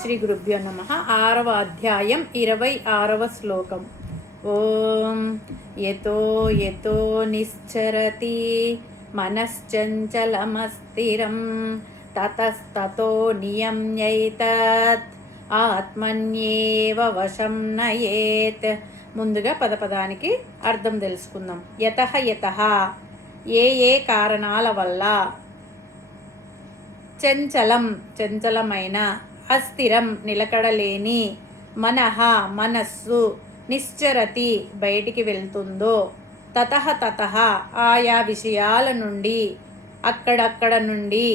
శ్రీ గురుభ్యో నమ. 6వ అధ్యాయం 26వ శ్లోకం. ఓం యతో యతో నిశ్చరతి మనశ్చంచలమస్థిరం తతస్తతో నియమ్యైతత్ ఆత్మన్యేవ వశం నయేత్. ముందుగా పదపదానికి అర్థం తెలుసుకుందాం. యతః యతః ఏ ఏ కారణాల వల్ల, చంచలం చంచలమైన, అస్థిరం నిలకడలేని, మనః మనస్సు, నిశ్చరతి బయటికి వెళ్తుందో, తతః తతః ఆయా విషయాల నుండి, అక్కడక్కడ నుండి,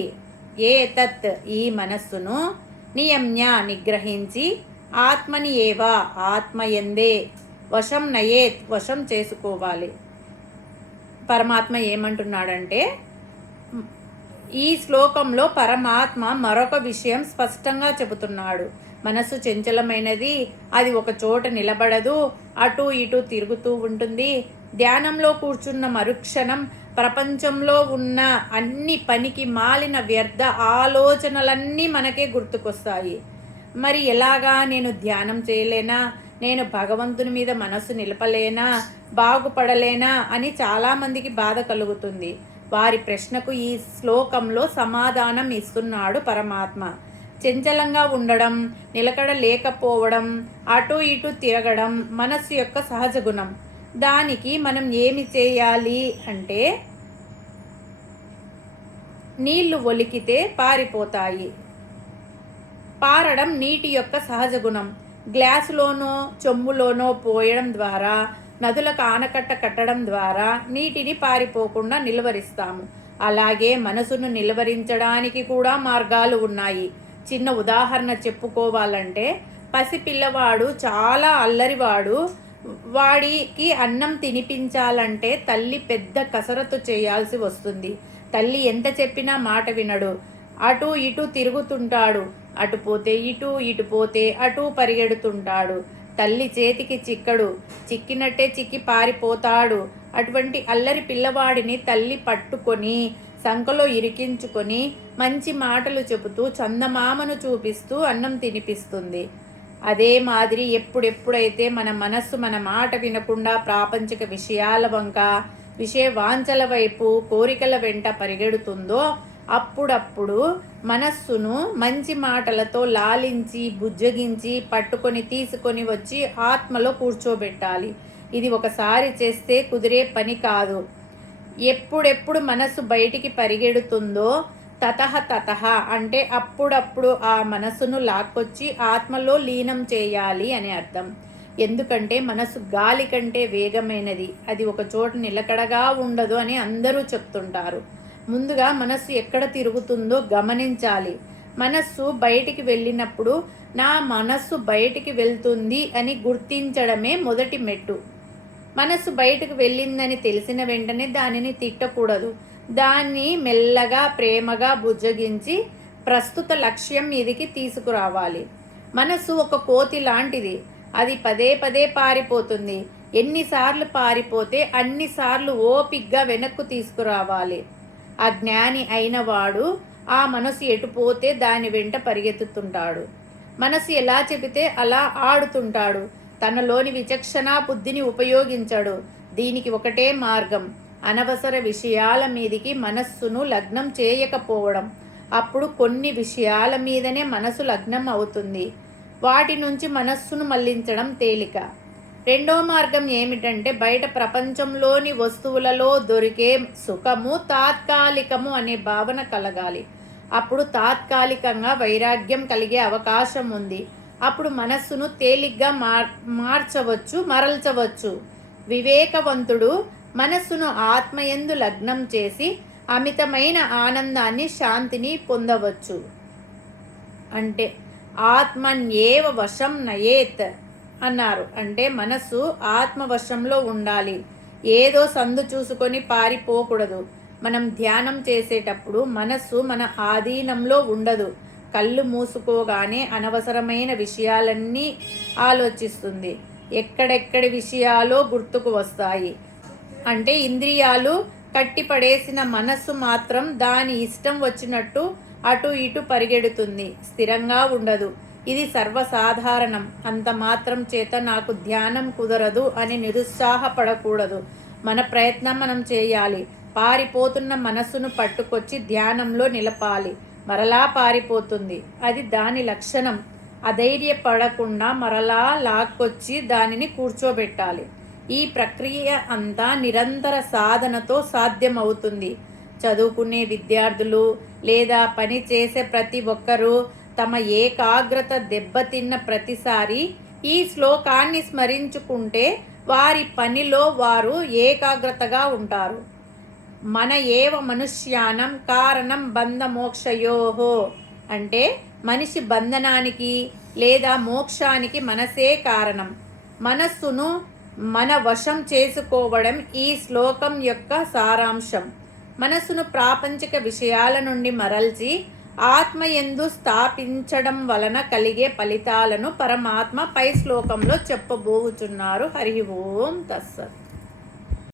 ఏతత్ ఈ మనస్సును, నియమ్య నిగ్రహించి, ఆత్మని ఏవ ఆత్మయందే, వశం నయేత్ వశం చేసుకోవాలి. పరమాత్మ ఏమంటున్నాడంటే, ఈ శ్లోకంలో పరమాత్మ మరొక విషయం స్పష్టంగా చెబుతున్నాడు. మనస్సు చంచలమైనది, అది ఒక చోట నిలబడదు, అటు ఇటు తిరుగుతూ ఉంటుంది. ధ్యానంలో కూర్చున్న మరుక్షణం ప్రపంచంలో ఉన్న అన్ని పనికి మాలిన వ్యర్థ ఆలోచనలన్నీ మనకే గుర్తుకొస్తాయి. మరి ఎలాగా? నేను ధ్యానం చేయలేనా, నేను భగవంతుని మీద మనస్సు నిలపలేనా, బాగుపడలేనా అని చాలామందికి బాధ కలుగుతుంది. వారి ప్రశ్నకు ఈ శ్లోకంలో సమాధానం ఇస్తున్నాడు పరమాత్మ. చంచలంగా ఉండడం, నిలకడ లేకపోవడం, అటు ఇటు తిరగడం మనస్సు యొక్క సహజ గుణం. దానికి మనం ఏమి చేయాలి అంటే, నీళ్లు ఒలికితే పారిపోతాయి. పారడం నీటి యొక్క సహజ గుణం. గ్లాసులోనో చెంబులోనో పోయడం ద్వారా, నదులకు ఆనకట్ట కట్టడం ద్వారా నీటిని పారిపోకుండా నిలువరిస్తాము. అలాగే మనసును నిలువరించడానికి కూడా మార్గాలు ఉన్నాయి. చిన్న ఉదాహరణ చెప్పుకోవాలంటే, పసిపిల్లవాడు చాలా అల్లరివాడు. వాడికి అన్నం తినిపించాలంటే తల్లి పెద్ద కసరత్తు చేయాల్సి వస్తుంది. తల్లి ఎంత చెప్పినా మాట వినడు. అటు ఇటు తిరుగుతుంటాడు. అటు పోతే ఇటు, ఇటు పోతే అటు పరిగెడుతుంటాడు. తల్లి చేతికి చిక్కడు, చిక్కినట్టే చిక్కి పారిపోతాడు. అటువంటి అల్లరి పిల్లవాడిని తల్లి పట్టుకొని సంకలో ఇరికించుకొని మంచి మాటలు చెబుతూ చందమామను చూపిస్తూ అన్నం తినిపిస్తుంది. అదే మాదిరి ఎప్పుడెప్పుడైతే మన మనస్సు మన మాట వినకుండా ప్రాపంచిక విషయాల వంక, విషయ వాంఛల వైపు, కోరికల వెంట పరిగెడుతుందో, అప్పుడప్పుడు మనస్సును మంచి మాటలతో లాలించి, బుజ్జగించి, పట్టుకొని తీసుకొని వచ్చి ఆత్మలో కూర్చోబెట్టాలి. ఇది ఒకసారి చేస్తే కుదిరే పని కాదు. ఎప్పుడెప్పుడు మనస్సు బయటికి పరిగెడుతుందో, తతః తతః అంటే అప్పుడప్పుడు ఆ మనస్సును లాక్కొచ్చి ఆత్మలో లీనం చేయాలి అని అర్థం. ఎందుకంటే మనస్సు గాలి కంటే వేగమైనది, అది ఒక చోట నిలకడగా ఉండదు అని అందరూ చెప్తుంటారు. ముందుగా మనస్సు ఎక్కడ తిరుగుతుందో గమనించాలి. మనస్సు బయటికి వెళ్ళినప్పుడు నా మనస్సు బయటికి వెళ్తుంది అని గుర్తించడమే మొదటి మెట్టు. మనస్సు బయటకు వెళ్ళిందని తెలిసిన వెంటనే దానిని తిట్టకూడదు. దాన్ని మెల్లగా ప్రేమగా బుజ్జగించి ప్రస్తుత లక్ష్యం మీదికి తీసుకురావాలి. మనస్సు ఒక కోతి లాంటిది. అది పదే పదే పారిపోతుంది. ఎన్నిసార్లు పారిపోతే అన్నిసార్లు ఓపిగ్గా వెనక్కు తీసుకురావాలి. అజ్ఞాని అయిన వాడు ఆ మనసు ఎటుపోతే దాని వెంట పరిగెత్తుతుంటాడు. మనసు ఎలా చెబితే అలా ఆడుతుంటాడు. తనలోని విచక్షణా బుద్ధిని ఉపయోగించాడు. దీనికి ఒకటే మార్గం, అనవసర విషయాల మీదికి మనస్సును లగ్నం చేయకపోవడం. అప్పుడు కొన్ని విషయాల మీదనే మనసు లగ్నం అవుతుంది. వాటి నుంచి మనస్సును మళ్లించడం తేలిక. రెండో మార్గం ఏమిటంటే, బయట ప్రపంచంలోని వస్తువులలో దొరికే సుఖము తాత్కాలికము అనే భావన కలగాలి. అప్పుడు తాత్కాలికంగా వైరాగ్యం కలిగే అవకాశం ఉంది. అప్పుడు మనస్సును తేలిగ్గా మార్చవచ్చు, మరల్చవచ్చు. వివేకవంతుడు మనస్సును ఆత్మయందు లగ్నం చేసి అమితమైన ఆనందాన్ని, శాంతిని పొందవచ్చు. అంటే ఆత్మన్యేవ వశం నయేత్ అన్నారు. అంటే మనస్సు ఆత్మవశంలో ఉండాలి. ఏదో సందు చూసుకొని పారిపోకూడదు. మనం ధ్యానం చేసేటప్పుడు మనస్సు మన ఆధీనంలో ఉండదు. కళ్ళు మూసుకోగానే అనవసరమైన విషయాలన్నీ ఆలోచిస్తుంది. ఎక్కడెక్కడి విషయాలో గుర్తుకు వస్తాయి. అంటే ఇంద్రియాలు కట్టిపడేసిన మనస్సు మాత్రం దాని ఇష్టం వచ్చినట్టు అటు ఇటు పరిగెడుతుంది, స్థిరంగా ఉండదు. ఇది సర్వసాధారణం. అంత మాత్రం చేత నాకు ధ్యానం కుదరదు అని నిరుత్సాహపడకూడదు. మన ప్రయత్నం మనం చేయాలి. పారిపోతున్న మనస్సును పట్టుకొచ్చి ధ్యానంలో నిలపాలి. మరలా పారిపోతుంది. అది దాని లక్షణం. అధైర్యపడకుండా మరలా లాక్కొచ్చి దానిని కూర్చోబెట్టాలి. ఈ ప్రక్రియ అంతా నిరంతర సాధనతో సాధ్యమవుతుంది. చదువుకునే విద్యార్థులు లేదా పని చేసే ప్రతి ఒక్కరూ తమ ఏకాగ్రత దెబ్బతిన్న ప్రతిసారి ఈ శ్లోకాన్ని స్మరించుకుంటే వారి పనిలో వారు ఏకాగ్రతగా ఉంటారు. మన ఏవ మనుష్యానం కారణం బంధమోక్షయోహో అంటే మనిషి బంధనానికి లేదా మోక్షానికి మనసే కారణం. మనస్సును మన వశం చేసుకోవడం ఈ శ్లోకం యొక్క సారాంశం. మనస్సును ప్రాపంచిక విషయాల నుండి మరల్చి ఆత్మయందు స్థాపించడం వలన కలిగే ఫలితాలను పరమాత్మ పై శ్లోకంలో చెప్పబోచున్నారు. హరి ఓం తత్సత్.